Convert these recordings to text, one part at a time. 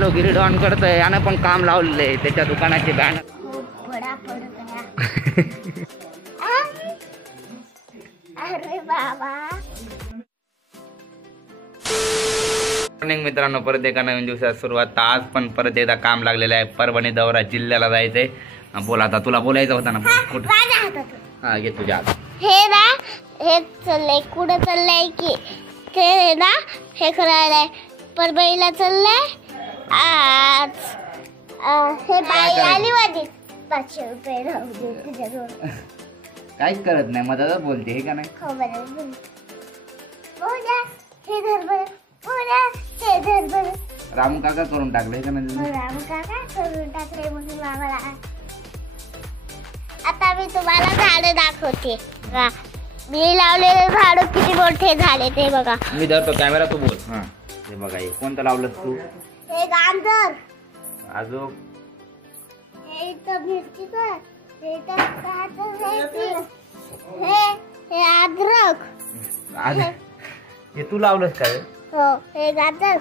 Hello गिरीड on करतोय, यानं पण काम लावलेलं आहे त्याच्या दुकानाचे बॅनर. अरे बाबा. मॉर्निंग मित्रांनो, परत एका नवीन दिवसात सुरुवात. आज पण परत एकदा काम लागलेलं आहे. परभणी दौरा जिल्ह्याला जायचंय. बोला आता, तुला बोलायचं होतं ना कुठं? हा घे तुझ्या हात. हे ना हे चाललंय कुठं चाललंय की ते ना हे करायला परभणीला चाललंय. आज हे बाई आली वादी 500 रुपये राहू दे तुझ्याजवळ. काहीच करत नाही, मदतच बोलते हे का नाही. हो बरं बोला हे धर बरं, बोला हे धर बरं. रामू काका करून टाकलं हे का नाही. रामू काका करून टाकले म्हणून आम्हाला. आता मी तुम्हाला झाडं दाखवते. मी लावलेले झाड किती मोठे झाले ते बघा. मी धरतो कॅमेरा, तू बोल. हा हे बघा, हे कोणतं लावलंस तू? हे गाजर, अजून हे इथं मिरचीचं, हे इथं गाजर, हे अद्रक. हे तू लावलंस काय? हो हे गाजर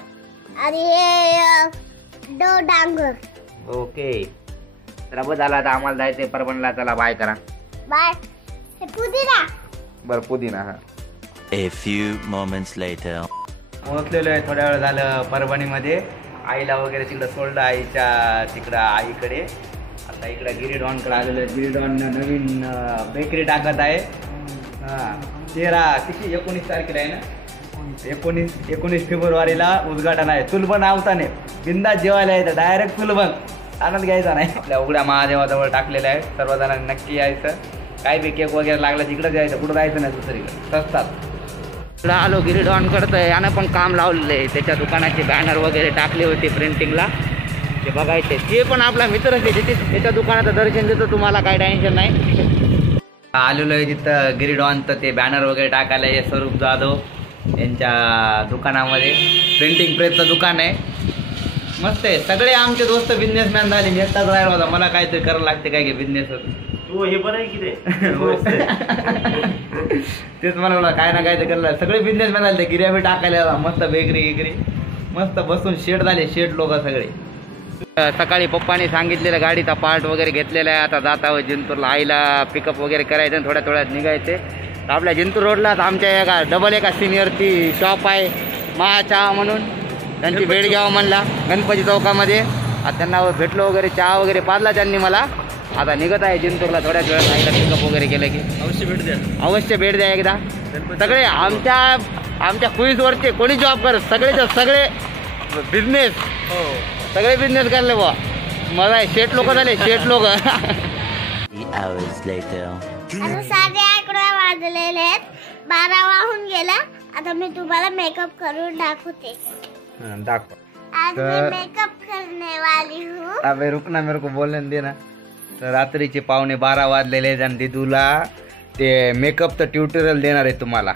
आणि हे डांगर. ओके, तर बस झाला. आता आम्हाला जायचंय परभणीला. चला बाय करा. बाय. हे पुदिना. बरं पुदिना. हा A few moments later. पोहोचलेलो आहे. थोड्या वेळ झालं परभणीमध्ये. आईला वगैरे तिकडं सोडलं, आईच्या तिकडं आईकडे. आता इकडं गिरीडॉनकडे आलेलो आहे. गिरीडॉन नवीन बेकरी टाकत आहे. 19 तारखेला आहे ना. 19 फेब्रुवारीला उद्घाटन आहे. चुलबन आवताने बिंदास जेवायला येतं. डायरेक्ट चुलबन, आनंद घ्यायचा नाही. आपल्या उघड्या महादेवाजवळ टाकलेलं आहे. सर्वजणांनी नक्की यायचं. काय बी केक वगैरे लागला तिकडं जायचं, कुठं जायचं नाही दुसरीकडे. सस्तात. इकडं आलो, गिरीड ऑन करतोय. यानं पण काम लावलेलं आहे. त्याच्या दुकानाचे बॅनर वगैरे टाकले होते प्रिंटिंगला, ते बघायचे. ते पण आपला मित्रच आहे. त्याच्या दुकानाचं दर्शन देतो तुम्हाला, काय टेन्शन नाही. आलेलो आहे तिथं गिरीड ऑन, तर ते बॅनर वगैरे टाकायला आहे. स्वरूप जाधव यांच्या दुकानामध्ये प्रिंटिंग प्रेसचं दुकान आहे. मस्त आहे. सगळे आमचे दोस्त बिझनेसमॅन झाले. मी एकटाच राहिला होता. मला काहीतरी करायला लागते काय की बिझनेस. तू हे बरं आहे की ते तेच मला काय ना काय ते करायला. सगळे बिझनेसमॅन झाले. गिर्या बी टाकायला मस्त. बेकरी मस्त बसून शेड झाले. शेड लोक सगळे. सकाळी पप्पाने सांगितलेलं गाडीचा पार्ट वगैरे घेतलेला आहे. आता जात आहोत जिंतूरला. आईला पिकअप वगैरे करायचं आणि थोड्या थोड्यात निघायचे. आपल्या जिंतूर रोडलाच आमच्या एका सिनियरची शॉप आहे, चहा म्हणून. त्यांची भेट घ्यावं म्हणला गणपती चौकामध्ये. आता त्यांना भेटलो वगैरे, चहा वगैरे पाजला त्यांनी मला. आता निघत आहे जिंतूरला. थोड्याच वेळात आईला पिकअप वगैरे केलं की अवश्य भेट द्या एकदा. सगळे आमच्या क्विजवरचे कोणी जॉब करत, सगळे बिझनेस, सगळे बिझनेस करले बुवा. मला शेट लोक झाले. शेट लोक. Hours later. आता 11:30 वाजलेले आहेत. 12 वाहून गेला. आता मी तुम्हाला मेकअप करून दाखवते. दाखव. आज मैं मेकअप करने वाली हूँ. अबे रुक ना, मेरे को बोलने दे ना. तर रात्रीचे 12:15 वाजलेले आहेत आणि दिदूला ते मेकअपचं ट्युटोरियल देणार आहे तुम्हाला.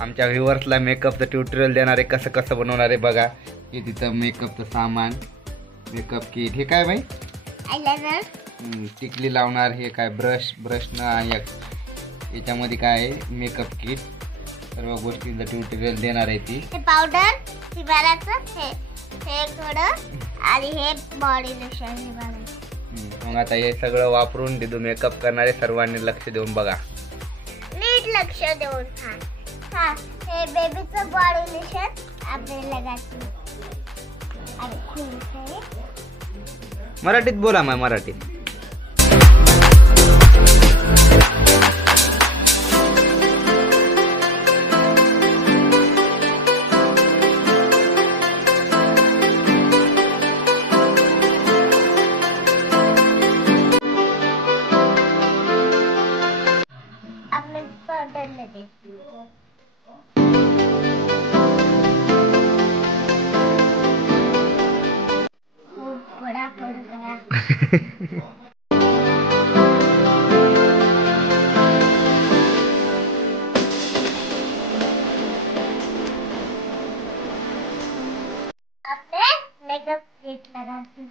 आमच्या व्ह्युअर्सला मेकअपचं ट्युटोरियल देणार आहे. कसं कसं बनवणार आहे बघा. हे तिथं मेकअपचं सामान, मेकअप किट. हे काय बाई? आयलाइनर. टिकली लावणार. हे काय ब्रशनं याच्यामध्ये काय आहे मेकअप किट. सर्व गोष्टींचं ट्युटोरियल देणार आहे ती. हे पावडर हिमालयाचं, हे थोडं आणि हे बॉडी लोशन हिमालयाचं. मग आता हे सगळं वापरून दिदू मेकअप करणारे. सर्वांनी लक्ष देऊन बघा. नीट लक्ष देऊन. हा हे बेबीचं बॉडी लोशन आपल्याला लगायचं. मराठीत बोला. मराठीत. बड़ा पड़ गया. आपने मेकअप किट लगा दी.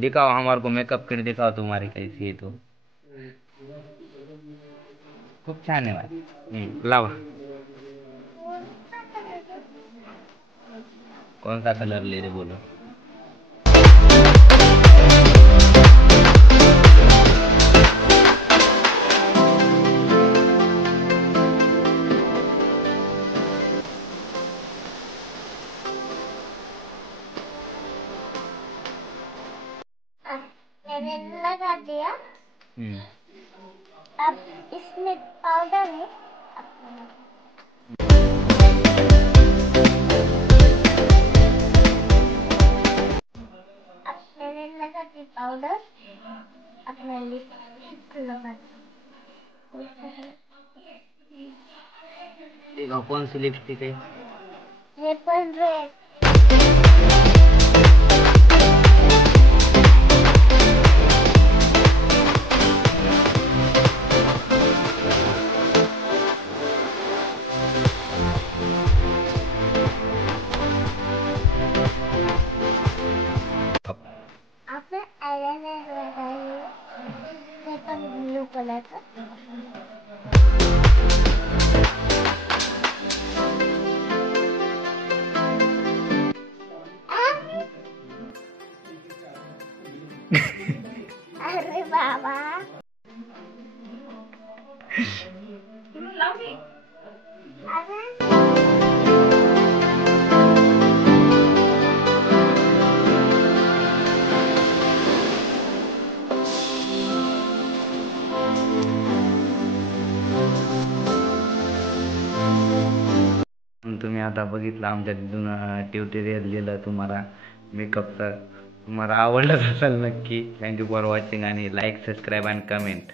दिखाओ हमारे को मेकअप किट दिखाओ तुम्हारी कैसी है. तो खूप छान आहे. लावा. कौन सा कलर ले रहे बोलो? मैंने लगा दिया। अब इसमें पाउडर है। अब मैंने लगा दी पाउडर। अब मैं लिपस्टिक लगा देखो कौन सी लिपस्टिक है? ये पर रेड। आपने आईलाइनर लगाया है ब्लू कलर का। अरे बाबा तुम्ही आता बघितलं आमच्या तिथून ट्युटोरियल दिलं तुम्हाला मेकअपचा. तुम्हाला आवडलं असेल नक्की. थँक्यू फॉर वॉचिंग आणि लाईक सबस्क्राईब अँड कमेंट.